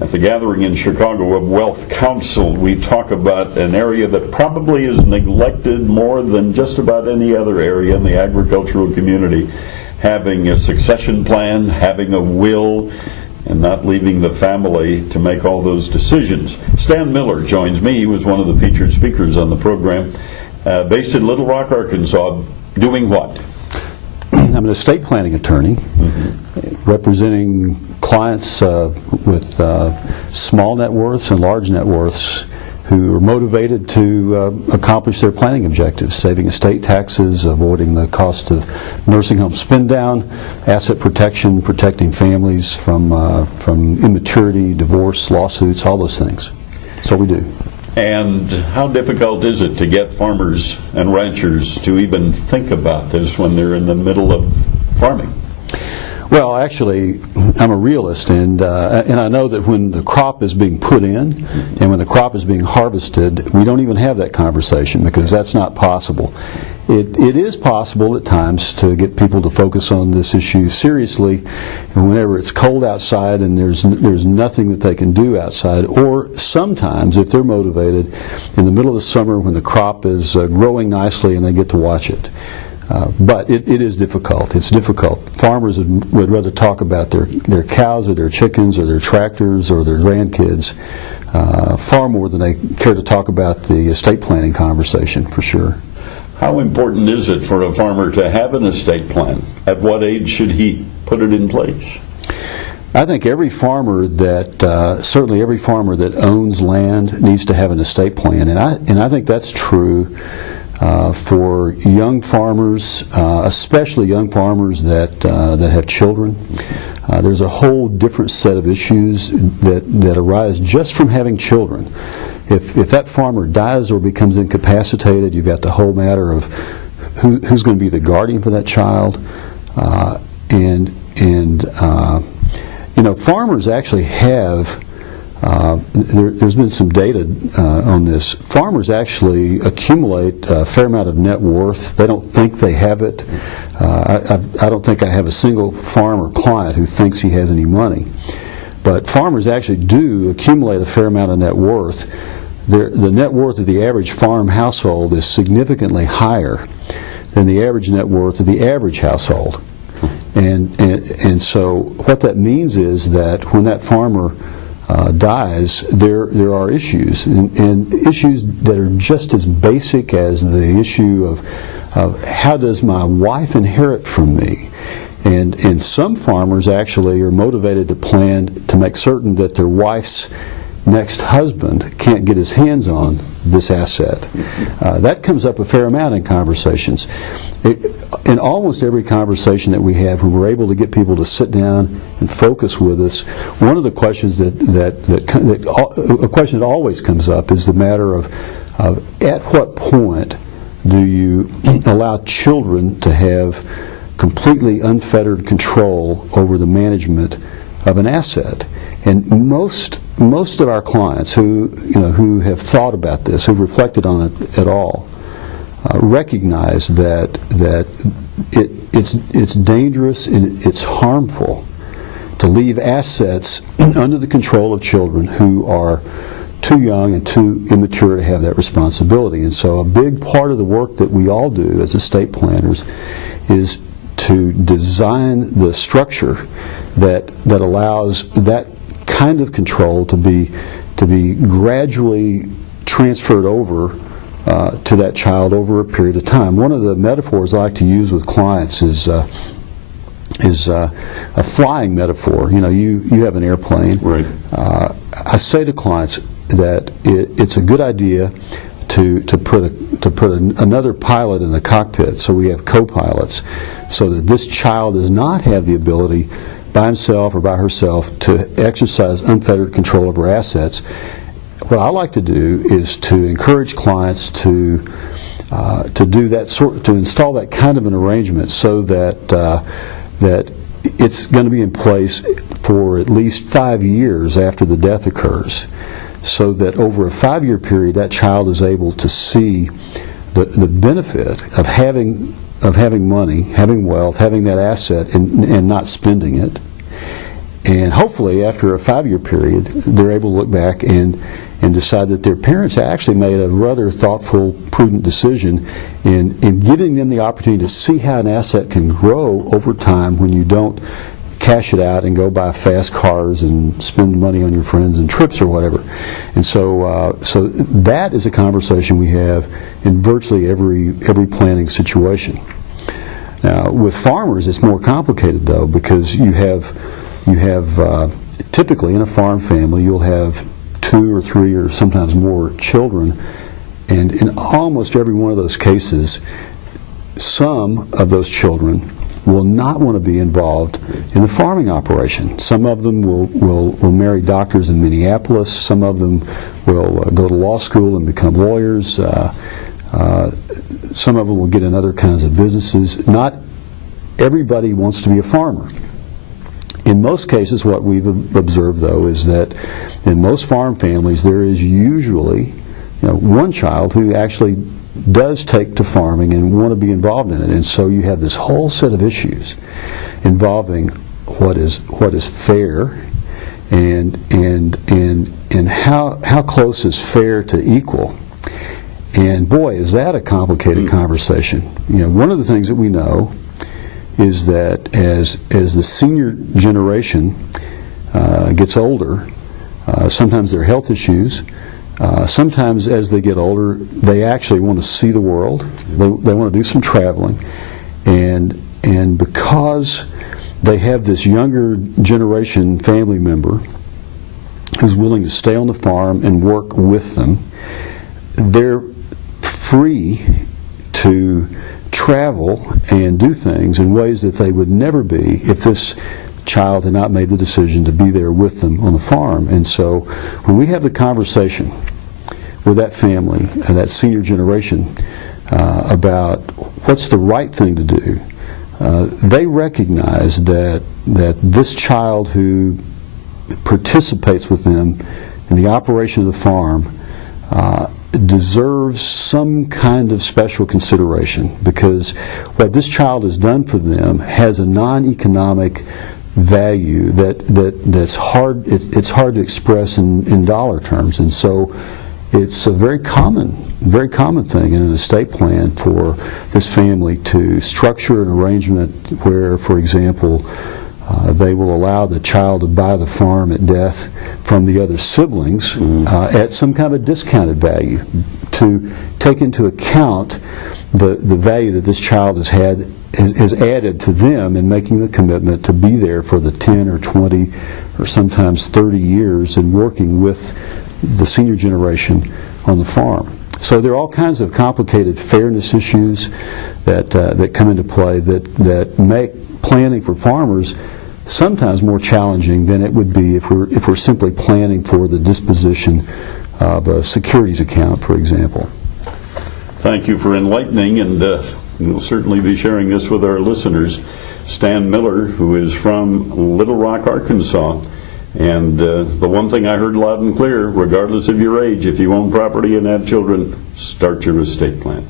At the gathering in Chicago of WealthCounsel, we talk about an area that probably is neglected more than just about any other area in the agricultural community. Having a succession plan, having a will, and not leaving the family to make all those decisions. Stan Miller joins me. He was one of the featured speakers on the program. Based in Little Rock, Arkansas, doing what? I'm an estate planning attorney, representing clients with small net worths and large net worths who are motivated to accomplish their planning objectives, saving estate taxes, avoiding the cost of nursing home spin down, asset protection, protecting families from immaturity, divorce, lawsuits, all those things. That's what we do. And how difficult is it to get farmers and ranchers to even think about this when they're in the middle of farming? Well, actually, I'm a realist, and I know that when the crop is being put in and when the crop is being harvested, we don't even have that conversation because that's not possible. It is possible at times to get people to focus on this issue seriously whenever it's cold outside and there's nothing that they can do outside, or sometimes if they're motivated in the middle of the summer when the crop is growing nicely and they get to watch it. But it is difficult. It's difficult. Farmers would rather talk about their cows or their chickens or their tractors or their grandkids far more than they care to talk about the estate planning conversation, for sure. How important is it for a farmer to have an estate plan? At what age should he put it in place? I think every farmer certainly every farmer that owns land needs to have an estate plan, and I think that's true for young farmers, especially young farmers that have children. There's a whole different set of issues that arise just from having children. If that farmer dies or becomes incapacitated, you've got the whole matter of who's going to be the guardian for that child, and farmers actually have. There's been some data on this. Farmers actually accumulate a fair amount of net worth. They don't think they have it. I don't think I have a single farmer client who thinks he has any money. But farmers actually do accumulate a fair amount of net worth. The net worth of the average farm household is significantly higher than the average net worth of the average household. And so what that means is that when that farmer dies, there are issues, and issues that are just as basic as the issue of how does my wife inherit from me? And some farmers actually are motivated to plan to make certain that their wife's next husband can't get his hands on this asset. That comes up a fair amount in conversations. In almost every conversation that we have, when we're able to get people to sit down and focus with us, one of the questions a question that always comes up is the matter of at what point do you allow children to have completely unfettered control over the management of an asset? And most of our clients who have thought about this, who've reflected on it at all, recognize that it's dangerous and it's harmful to leave assets under the control of children who are too young and too immature to have that responsibility. And so a big part of the work that we all do as estate planners is to design the structure that allows that kind of control to be gradually transferred over to that child over a period of time. One of the metaphors I like to use with clients is a flying metaphor. You have an airplane. Right. I say to clients that it's a good idea to put another pilot in the cockpit, so we have co-pilots, so that this child does not have the ability by himself or by herself to exercise unfettered control over assets. What I like to do is to encourage clients to do that to install that kind of an arrangement, so that it's going to be in place for at least 5 years after the death occurs, so that over a 5-year period that child is able to see the benefit of having money, having wealth, having that asset, and not spending it, and the benefit of having And hopefully, after a 5-year period, they're able to look back and decide that their parents actually made a rather thoughtful, prudent decision in giving them the opportunity to see how an asset can grow over time when you don't cash it out and go buy fast cars and spend money on your friends and trips or whatever. And so that is a conversation we have in virtually every planning situation. Now, with farmers, it's more complicated, though, because you have typically in a farm family, you'll have 2 or 3 or sometimes more children, and in almost every one of those cases, some of those children will not want to be involved in the farming operation. Some of them will marry doctors in Minneapolis. Some of them will go to law school and become lawyers. Some of them will get in other kinds of businesses. Not everybody wants to be a farmer. In most cases, what we've observed, though, is that in most farm families, there is usually one child who actually does take to farming and want to be involved in it. And so you have this whole set of issues involving what is fair and how close is fair to equal. And boy, is that a complicated conversation. One of the things that we know is that as the senior generation gets older, sometimes there are health issues. Sometimes as they get older, they actually want to see the world. They want to do some traveling. And because they have this younger generation family member who's willing to stay on the farm and work with them, they're free to travel and do things in ways that they would never be if this child had not made the decision to be there with them on the farm. And so when we have the conversation with that family and that senior generation about what's the right thing to do, they recognize that this child who participates with them in the operation of the farm deserves some kind of special consideration, because what this child has done for them has a non-economic value that's hard. It's hard to express in dollar terms, and so it's a very common thing in an estate plan for this family to structure an arrangement where, for example, they will allow the child to buy the farm at death from the other siblings at some kind of a discounted value, to take into account the value that this child has added to them in making the commitment to be there for the 10 or 20 or sometimes 30 years and working with the senior generation on the farm. So there are all kinds of complicated fairness issues that come into play that make planning for farmers sometimes more challenging than it would be if we're simply planning for the disposition of a securities account, for example. Thank you for enlightening, and we'll certainly be sharing this with our listeners. Stan Miller, who is from Little Rock, Arkansas, and the one thing I heard loud and clear, regardless of your age, if you own property and have children, start your estate plan.